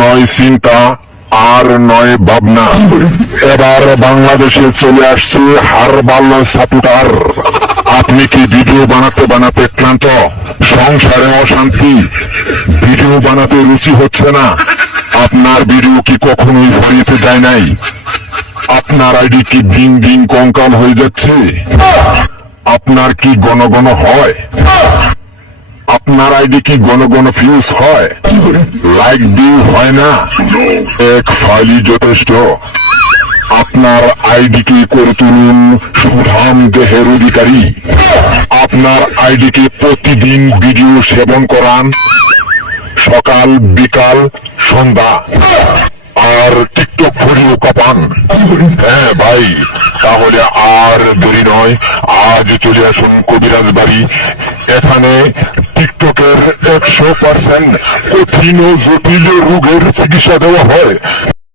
নয় চিন্তা, আর নয় ভাবনা, এবার বাংলাদেশে চলে আসছে হারবাল সাপুটার। আপনি কি ভিডিও বানাতে বানাতে ক্লান্ত, সংসারে অশান্তি, ভিডিও বানাতে রুচি হচ্ছে না? আপনার ভিডিও কি কখনোই ফরিয়েতে যায় নাই? আপনার আইডি কি দিন দিন কঙ্কাল হয়ে যাচ্ছে? আপনার কি ঘন ঘন হয়? আপনার আইডি কি ঘন ঘন ফিউজ হয়? লাইক ভিউ হয় না? এক ফাইলই যথেষ্ট। আপনার আইডিকে করে তুলুন সুঠাম দেহের অধিকারী। আপনার আইডিকে প্রতিদিন ভিডিও সেবন করান, সকাল বিকাল সন্ধ্যা, আর টিকটক ভিডিও কাপান। হ্যাঁ ভাই, তাহলে আর দেরি নয়, আজ চলে আসুন কবিরাজ বাড়ি। এখানে টিকটকের 100% কঠিন ও জটিল রোগের চিকিৎসা দেওয়া হয়।